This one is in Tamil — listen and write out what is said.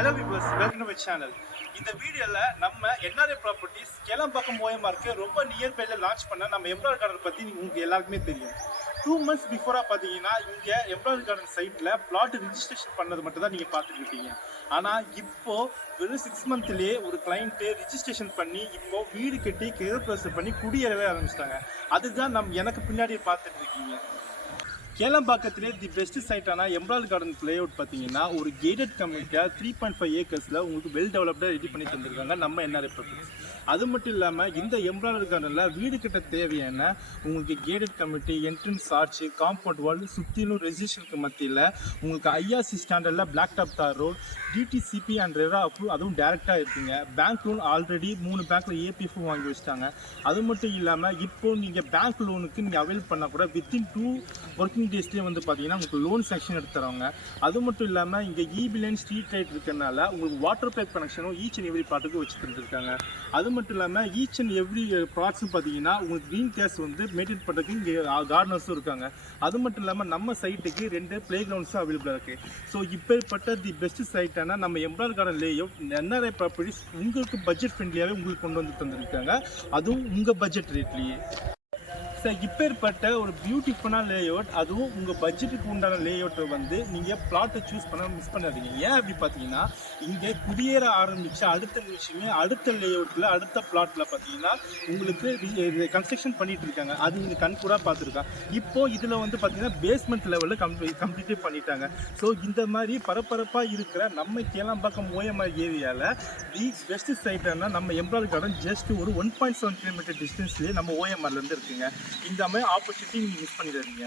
Hello viewers, welcome to my channel. இந்த வீடியோல நம்ம NRI ப்ராப்பர்ட்டிஸ் கேளம்பாக்கம் ஓஎம்ஆர்க்கு ரொம்ப நியர் பைல லான்ச் பண்ண நம்ம எம்ப்ராய்டரி கார்டன் பத்தி உங்களுக்கு எல்லாருக்குமே தெரியும். 2 months பிஃபோரா பாத்தீங்கன்னா இங்க எம்ப்ராய்டரி கார்டன் சைட்ல பிளாட் ரிஜிஸ்ட்ரேஷன் பண்ணது மட்டும் தான் நீங்க பாத்துட்டு இருக்கீங்க. ஆனா இப்போ வெறும் 6 month்லயே ஒரு கிளைண்ட் ரிஜிஸ்ட்ரேஷன் பண்ணி இப்போ வீடு கட்டி கிரகப்பிரவேசம் பண்ணி குடியேறவே ஆரம்பிச்சிட்டாங்க. அதுதான் எனக்கு பின்னாடி பார்த்துட்டு இருக்கீங்க. கேளம்பாக்கத்திலே தி பெஸ்ட் சைட்டான எம்ப்ராய்டரி கார்டன் பிளே அவுட் பார்த்தீங்கன்னா ஒரு கேட்டட் கம்யூனிட்டியாக 3.5 ஏக்கர்ஸில் உங்களுக்கு வெல் டெவலப்டாக ரெடி பண்ணி தந்திருக்காங்க நம்ம NRI ப்ராப்பர்ட்டிஸ். அது மட்டும் இல்லாமல் இந்த எம்ப்ராய்டரி கார்டனில் வீடு கட்ட தேவையான உங்களுக்கு gated community, entrance arch, compound wall சுற்றிலும் ரெசிஸ்டருக்கு மத்தியில் உங்களுக்கு IRC ஸ்டாண்டர்டில் பிளாக் டாப் தார் road, DTCP and RERA approve அதுவும் டேரெக்டாக இருக்குங்க. பேங்க் லோன் ஆல்ரெடி 3 பேங்க்கில் APF வாங்கி வச்சிட்டாங்க. அது மட்டும் இல்லாமல் இப்போ நீங்கள் பேங்க் லோனுக்கு நீங்கள் அவைல் பண்ணால் கூட வித்தின் 2 ஒர்க்கிங் டேஸ்லேயே வந்து பார்த்தீங்கன்னா உங்களுக்கு லோன் செக்ஷன் எடுத்து தருவாங்க. அது மட்டும் இல்லாமல் இங்கே லைன் ஸ்ட்ரீட் லைட் இருக்கிறதுனால உங்களுக்கு வாட்டர் பைப் கனெக்ஷனும் ஈச் அண்ட் எவ்ரி பார்ட்டுக்கு வச்சு தந்துருக்காங்க. அது மட்டும் இல்லாமல் ஈச் அண்ட் எவ்ரி ப்ராடக்ட்ஸும் பார்த்தீங்கன்னா உங்களுக்கு க்ரீன் கேஸ் வந்து மெயின்டைன் பண்ணுறதுக்கு இங்கே கார்டனர்ஸும் இருக்காங்க. அது மட்டும் இல்லாமல் நம்ம சைட்டுக்கு 2 பிளே கிரவுண்ட்ஸும் அவைலபிளாக இருக்குது. ஸோ இப்போப்பட்ட தி பெஸ்ட் சைட்டான நம்ம embroidery garden layout NRI properties உங்களுக்கு பட்ஜெட் ஃப்ரெண்ட்லியாகவே உங்களுக்கு கொண்டு வந்து தந்திருக்காங்க, அதுவும் உங்கள் பட்ஜெட் ரேட்லேயே. சார் இப்பேற்பட்ட ஒரு பியூட்டிஃபுல்லான லேஅவுட், அதுவும் உங்கள் பட்ஜெட்டுக்கு உண்டான லேஅவுட்டை வந்து நீங்கள் பிளாட்டை சூஸ் பண்ண மிஸ் பண்ணாதீங்க. ஏன் அப்படி பார்த்தீங்கன்னா இங்கே குடியேற ஆரம்பித்த அடுத்த நிமிஷமே அடுத்த லேஅவுட்டில் அடுத்த பிளாட்டில் பார்த்தீங்கன்னா உங்களுக்கு கன்ஸ்ட்ரக்ஷன் பண்ணிகிட்டு இருக்காங்க. அது நீங்கள் கண்கூடாக பார்த்துருக்காங்க. இப்போது இதில் வந்து பார்த்தீங்கன்னா பேஸ்மெண்ட் லெவலில் கம்ப்ளீட்டே பண்ணிட்டாங்க. ஸோ இந்த மாதிரி பரபரப்பாக இருக்கிற நம்ம கேளம்பாக்கம் OMR ஏரியாவில் தி பெஸ்ட் சைட்டானா நம்ம எம்ப்ராய்டரி கார்டன் ஜஸ்ட் ஒரு 1.7 கிலோமீட்டர் டிஸ்டன்ஸ்லேயே நம்ம OMRலேருந்து இருக்குங்க. இந்த மாதிரி ஆப்பர்ச்சுனிட்டி நீங்கள் மிஸ் பண்ணிடாதீங்க.